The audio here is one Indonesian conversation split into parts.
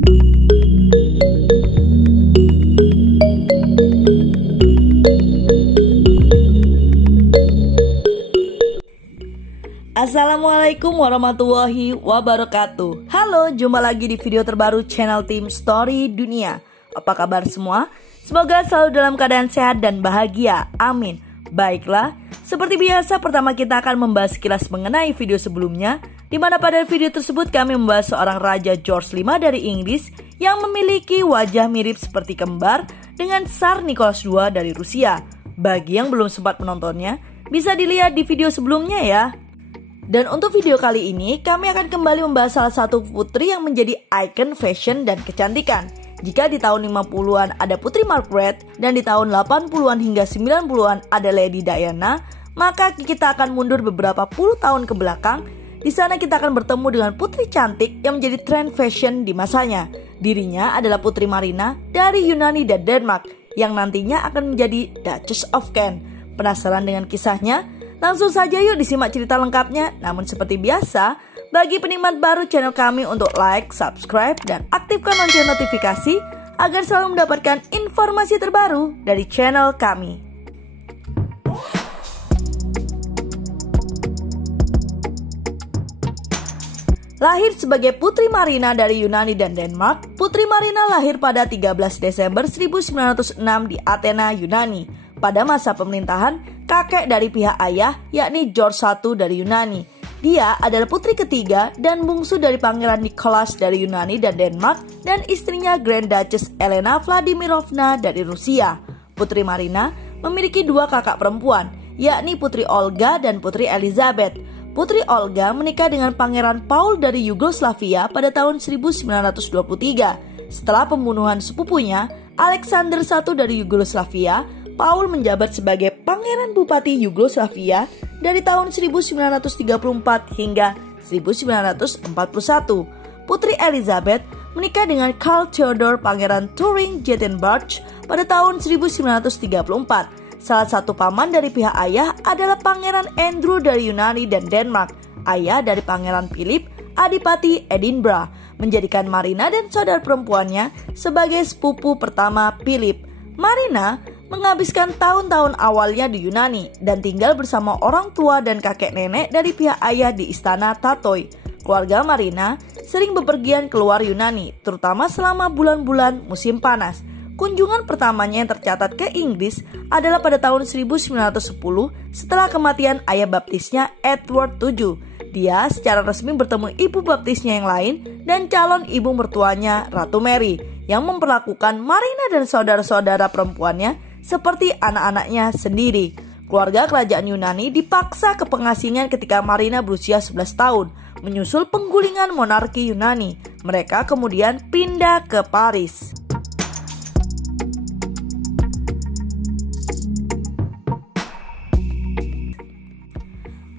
Assalamualaikum warahmatullahi wabarakatuh. Halo, jumpa lagi di video terbaru channel Tim Story Dunia. Apa kabar semua? Semoga selalu dalam keadaan sehat dan bahagia, amin. Baiklah, seperti biasa pertama kita akan membahas sekilas mengenai video sebelumnya, di mana pada video tersebut kami membahas seorang Raja George V dari Inggris yang memiliki wajah mirip seperti kembar dengan Tsar Nicholas II dari Rusia. Bagi yang belum sempat menontonnya, bisa dilihat di video sebelumnya ya. Dan untuk video kali ini, kami akan kembali membahas salah satu putri yang menjadi ikon fashion dan kecantikan. Jika di tahun 50-an ada Putri Margaret dan di tahun 80-an hingga 90-an ada Lady Diana, maka kita akan mundur beberapa puluh tahun ke belakang. Di sana kita akan bertemu dengan putri cantik yang menjadi tren fashion di masanya. Dirinya adalah Putri Marina dari Yunani dan Denmark yang nantinya akan menjadi Duchess of Kent. Penasaran dengan kisahnya? Langsung saja yuk disimak cerita lengkapnya. Namun seperti biasa, bagi penikmat baru channel kami untuk like, subscribe, dan aktifkan lonceng notifikasi agar selalu mendapatkan informasi terbaru dari channel kami. Lahir sebagai Putri Marina dari Yunani dan Denmark, Putri Marina lahir pada 13 Desember 1906 di Athena, Yunani. Pada masa pemerintahan kakek dari pihak ayah, yakni George I dari Yunani. Dia adalah putri ketiga dan bungsu dari Pangeran Nicholas dari Yunani dan Denmark dan istrinya Grand Duchess Elena Vladimirovna dari Rusia. Putri Marina memiliki dua kakak perempuan, yakni Putri Olga dan Putri Elizabeth. Putri Olga menikah dengan Pangeran Paul dari Yugoslavia pada tahun 1923. Setelah pembunuhan sepupunya, Alexander I dari Yugoslavia, Paul menjabat sebagai Pangeran Bupati Yugoslavia dari tahun 1934 hingga 1941. Putri Elizabeth menikah dengan Karl Theodor Pangeran Thuringia-Jettenberg pada tahun 1934. Salah satu paman dari pihak ayah adalah Pangeran Andrew dari Yunani dan Denmark, ayah dari Pangeran Philip, Adipati Edinburgh, menjadikan Marina dan saudara perempuannya sebagai sepupu pertama Philip. Marina menghabiskan tahun-tahun awalnya di Yunani dan tinggal bersama orang tua dan kakek nenek dari pihak ayah di istana Tatoi. Keluarga Marina sering bepergian keluar Yunani, terutama selama bulan-bulan musim panas. Kunjungan pertamanya yang tercatat ke Inggris adalah pada tahun 1910 setelah kematian ayah baptisnya Edward VII. Dia secara resmi bertemu ibu baptisnya yang lain dan calon ibu mertuanya Ratu Mary yang memperlakukan Marina dan saudara-saudara perempuannya seperti anak-anaknya sendiri. Keluarga kerajaan Yunani dipaksa ke pengasingan ketika Marina berusia 11 tahun, menyusul penggulingan monarki Yunani. Mereka kemudian pindah ke Paris.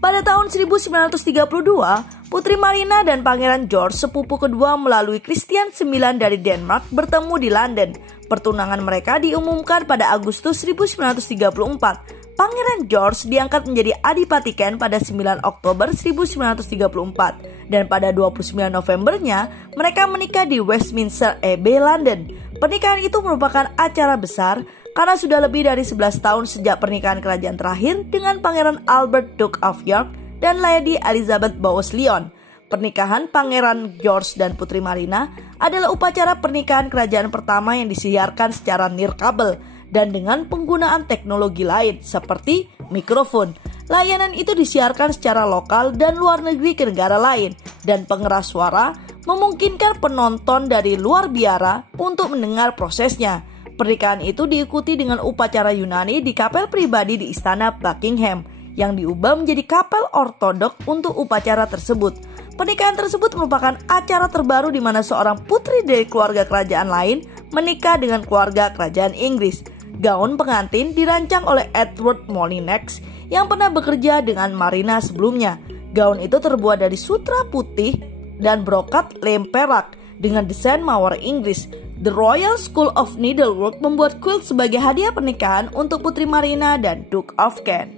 Pada tahun 1932, Putri Marina dan Pangeran George sepupu kedua melalui Christian IX dari Denmark bertemu di London. Pertunangan mereka diumumkan pada Agustus 1934. Pangeran George diangkat menjadi Adipati Kent pada 9 Oktober 1934 dan pada 29 Novembernya mereka menikah di Westminster Abbey, London. Pernikahan itu merupakan acara besar karena sudah lebih dari 11 tahun sejak pernikahan kerajaan terakhir dengan Pangeran Albert Duke of York dan Lady Elizabeth Bowes-Lyon. Pernikahan Pangeran George dan Putri Marina adalah upacara pernikahan kerajaan pertama yang disiarkan secara nirkabel dan dengan penggunaan teknologi lain seperti mikrofon. Layanan itu disiarkan secara lokal dan luar negeri ke negara lain, dan pengeras suara memungkinkan penonton dari luar biara untuk mendengar prosesnya. Pernikahan itu diikuti dengan upacara Yunani di kapel pribadi di Istana Buckingham yang diubah menjadi kapel ortodok untuk upacara tersebut. Pernikahan tersebut merupakan acara terbaru di mana seorang putri dari keluarga kerajaan lain menikah dengan keluarga kerajaan Inggris. Gaun pengantin dirancang oleh Edward Molyneux yang pernah bekerja dengan Marina sebelumnya. Gaun itu terbuat dari sutra putih dan brokat lem perak dengan desain mawar Inggris. The Royal School of Needlework membuat quilt sebagai hadiah pernikahan untuk Putri Marina dan Duke of Kent.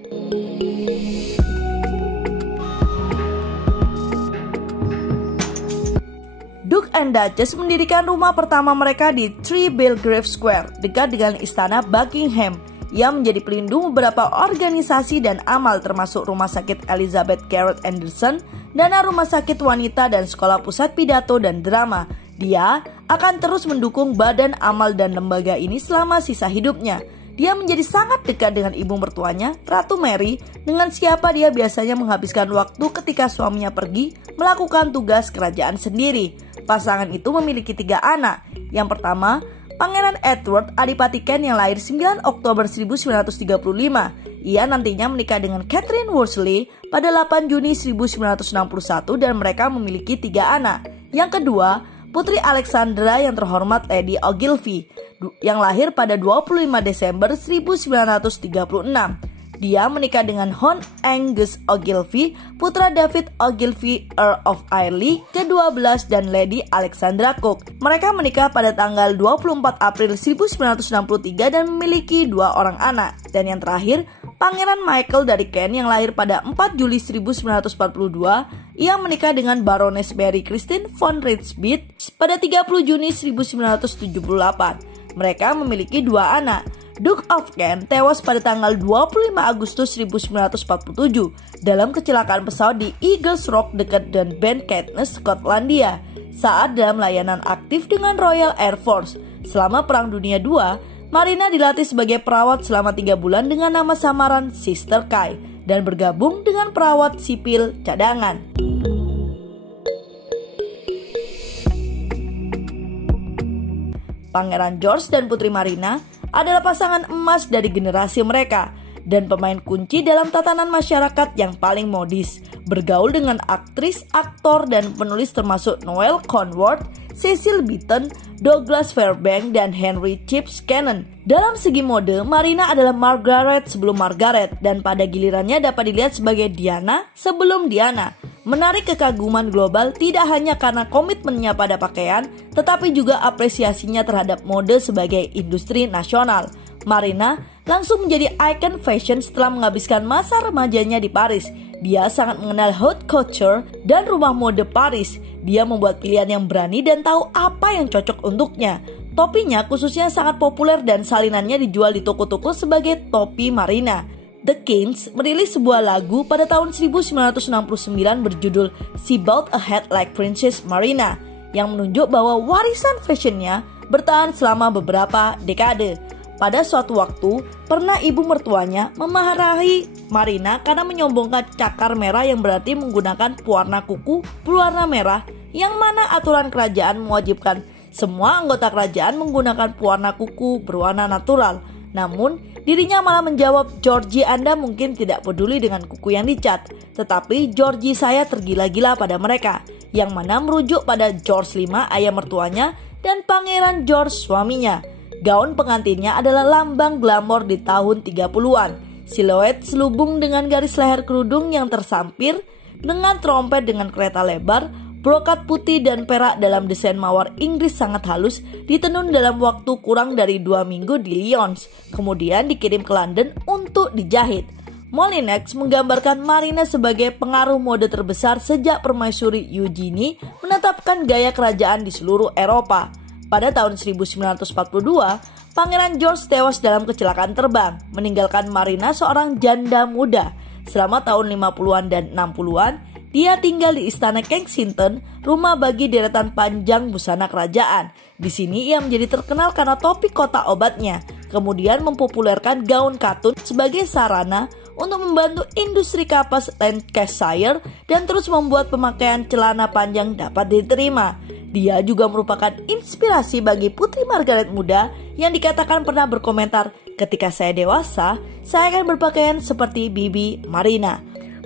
Duke and Duchess mendirikan rumah pertama mereka di 3 Belgrave Square, dekat dengan istana Buckingham. Ia menjadi pelindung beberapa organisasi dan amal termasuk Rumah Sakit Elizabeth Garrett Anderson, Dana Rumah Sakit Wanita dan Sekolah Pusat Pidato dan Drama. Dia akan terus mendukung badan amal dan lembaga ini selama sisa hidupnya. Dia menjadi sangat dekat dengan ibu mertuanya, Ratu Mary, dengan siapa dia biasanya menghabiskan waktu ketika suaminya pergi melakukan tugas kerajaan sendiri. Pasangan itu memiliki 3 anak. Yang pertama, Pangeran Edward Adipati Kent yang lahir 9 Oktober 1935. Ia nantinya menikah dengan Catherine Worsley pada 8 Juni 1961 dan mereka memiliki 3 anak. Yang kedua, Putri Alexandra yang terhormat Lady Ogilvy yang lahir pada 25 Desember 1936. Dia menikah dengan Hon Angus Ogilvy, putra David Ogilvy, Earl of Airlie ke-12 dan Lady Alexandra Cook. Mereka menikah pada tanggal 24 April 1963 dan memiliki 2 orang anak. Dan yang terakhir, Pangeran Michael dari Kent yang lahir pada 4 Juli 1942. Ia menikah dengan Baroness Mary Christine von Rijsbeek pada 30 Juni 1978. Mereka memiliki 2 anak. Duke of Kent tewas pada tanggal 25 Agustus 1947 dalam kecelakaan pesawat di Eagles Rock dekat Dunban, Caithness, Skotlandia saat dalam layanan aktif dengan Royal Air Force. Selama Perang Dunia II, Marina dilatih sebagai perawat selama 3 bulan dengan nama samaran Sister Kai dan bergabung dengan perawat sipil cadangan. Pangeran George dan Putri Marina adalah pasangan emas dari generasi mereka dan pemain kunci dalam tatanan masyarakat yang paling modis. Bergaul dengan aktris, aktor, dan penulis termasuk Noel Coward, Cecil Beaton, Douglas Fairbanks, dan Henry Chips Cannon. Dalam segi mode, Marina adalah Margaret sebelum Margaret dan pada gilirannya dapat dilihat sebagai Diana sebelum Diana. Menarik kekaguman global tidak hanya karena komitmennya pada pakaian, tetapi juga apresiasinya terhadap mode sebagai industri nasional. Marina langsung menjadi ikon fashion setelah menghabiskan masa remajanya di Paris. Dia sangat mengenal haute couture dan rumah mode Paris. Dia membuat pilihan yang berani dan tahu apa yang cocok untuknya. Topinya khususnya sangat populer dan salinannya dijual di toko-toko sebagai topi Marina. The Kings merilis sebuah lagu pada tahun 1969 berjudul She Bought a Hat Like Princess Marina yang menunjuk bahwa warisan fashionnya bertahan selama beberapa dekade. Pada suatu waktu, pernah ibu mertuanya memarahi Marina karena menyombongkan cakar merah yang berarti menggunakan pewarna kuku berwarna merah, yang mana aturan kerajaan mewajibkan semua anggota kerajaan menggunakan pewarna kuku berwarna natural. Namun, dirinya malah menjawab, "Georgie, Anda mungkin tidak peduli dengan kuku yang dicat, tetapi Georgie saya tergila-gila pada mereka," yang mana merujuk pada George V, ayah mertuanya, dan Pangeran George, suaminya. Gaun pengantinnya adalah lambang glamor di tahun 30-an. Siluet selubung dengan garis leher kerudung yang tersampir, dengan trompet dengan kereta lebar, brokat putih dan perak dalam desain mawar Inggris sangat halus ditenun dalam waktu kurang dari 2 minggu di Lyons, kemudian dikirim ke London untuk dijahit. Molinex menggambarkan Marina sebagai pengaruh mode terbesar sejak Permaisuri Eugenie menetapkan gaya kerajaan di seluruh Eropa. Pada tahun 1942, Pangeran George tewas dalam kecelakaan terbang, meninggalkan Marina seorang janda muda. Selama tahun 50-an dan 60-an, dia tinggal di Istana Kensington, rumah bagi deretan panjang busana kerajaan. Di sini ia menjadi terkenal karena topi kotak obatnya, kemudian mempopulerkan gaun katun sebagai sarana untuk membantu industri kapas Lancashire dan terus membuat pemakaian celana panjang dapat diterima. Dia juga merupakan inspirasi bagi Putri Margaret muda yang dikatakan pernah berkomentar, "Ketika saya dewasa, saya akan berpakaian seperti Bibi Marina."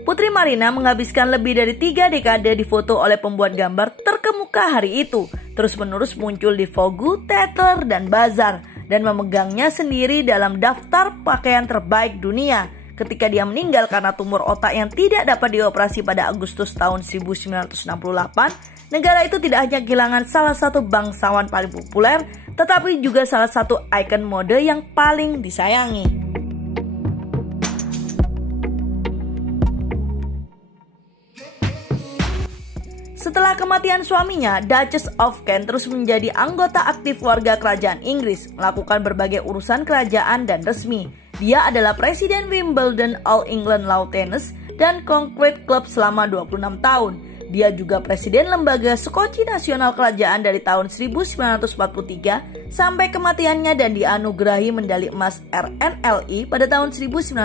Putri Marina menghabiskan lebih dari 3 dekade difoto oleh pembuat gambar terkemuka hari itu, terus-menerus muncul di Vogue, Tatler, dan Bazaar, dan memegangnya sendiri dalam daftar pakaian terbaik dunia. Ketika dia meninggal karena tumor otak yang tidak dapat dioperasi pada Agustus tahun 1968, negara itu tidak hanya kehilangan salah satu bangsawan paling populer, tetapi juga salah satu ikon mode yang paling disayangi. Setelah kematian suaminya, Duchess of Kent terus menjadi anggota aktif warga kerajaan Inggris, melakukan berbagai urusan kerajaan dan resmi. Dia adalah Presiden Wimbledon All England Lawn Tennis dan Concrete Club selama 26 tahun. Dia juga Presiden Lembaga Skoci Nasional Kerajaan dari tahun 1943 sampai kematiannya dan dianugerahi medali emas RNLI pada tahun 1967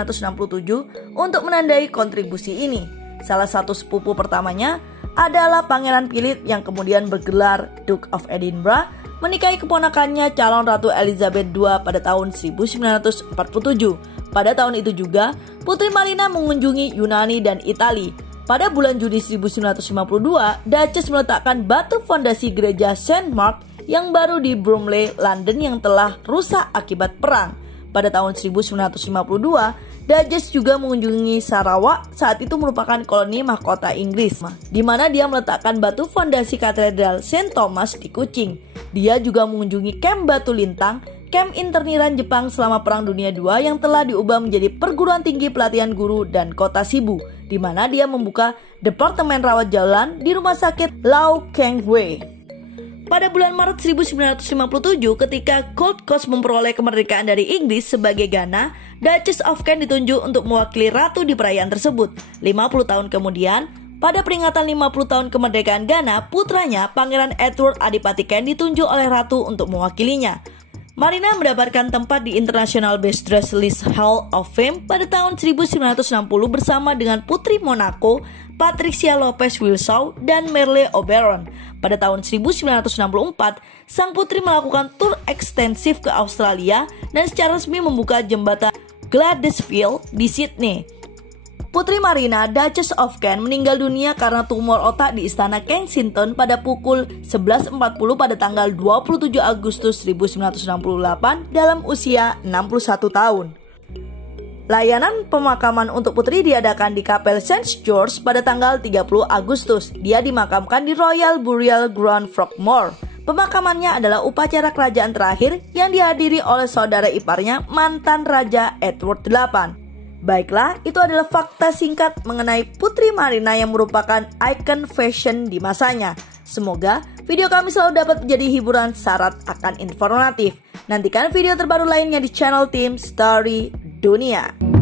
untuk menandai kontribusi ini. Salah satu sepupu pertamanya adalah Pangeran Philip yang kemudian bergelar Duke of Edinburgh, menikahi keponakannya calon Ratu Elizabeth II pada tahun 1947. Pada tahun itu juga, Putri Marina mengunjungi Yunani dan Italia. Pada bulan Juni 1952, Duchess meletakkan batu fondasi gereja St. Mark yang baru di Bromley, London yang telah rusak akibat perang. Pada tahun 1952, Duchess juga mengunjungi Sarawak, saat itu merupakan koloni mahkota Inggris, di mana dia meletakkan batu fondasi katedral St. Thomas di Kuching. Dia juga mengunjungi kamp Batu Lintang, kamp interniran Jepang selama Perang Dunia II yang telah diubah menjadi perguruan tinggi pelatihan guru dan kota Shibu, di mana dia membuka departemen rawat jalan di rumah sakit Lau Keng Wei. Pada bulan Maret 1957, ketika Gold Coast memperoleh kemerdekaan dari Inggris sebagai Ghana, Duchess of Kent ditunjuk untuk mewakili ratu di perayaan tersebut. 50 tahun kemudian, pada peringatan 50 tahun kemerdekaan Ghana, putranya Pangeran Edward Adipati Kent ditunjuk oleh ratu untuk mewakilinya. Marina mendapatkan tempat di International Best Dressed List Hall of Fame pada tahun 1960 bersama dengan Putri Monaco, Patricia Lopez Wilshaw, dan Merle Oberon. Pada tahun 1964, sang putri melakukan tur ekstensif ke Australia dan secara resmi membuka jembatan Gladesville di Sydney. Putri Marina, Duchess of Kent, meninggal dunia karena tumor otak di Istana Kensington pada pukul 11.40 pada tanggal 27 Agustus 1968 dalam usia 61 tahun. Layanan pemakaman untuk putri diadakan di Kapel St. George pada tanggal 30 Agustus. Dia dimakamkan di Royal Burial Ground Frogmore. Pemakamannya adalah upacara kerajaan terakhir yang dihadiri oleh saudara iparnya, mantan Raja Edward VIII. Baiklah, itu adalah fakta singkat mengenai Putri Marina yang merupakan ikon fashion di masanya. Semoga video kami selalu dapat menjadi hiburan syarat akan informatif. Nantikan video terbaru lainnya di channel Tim Story Dunia.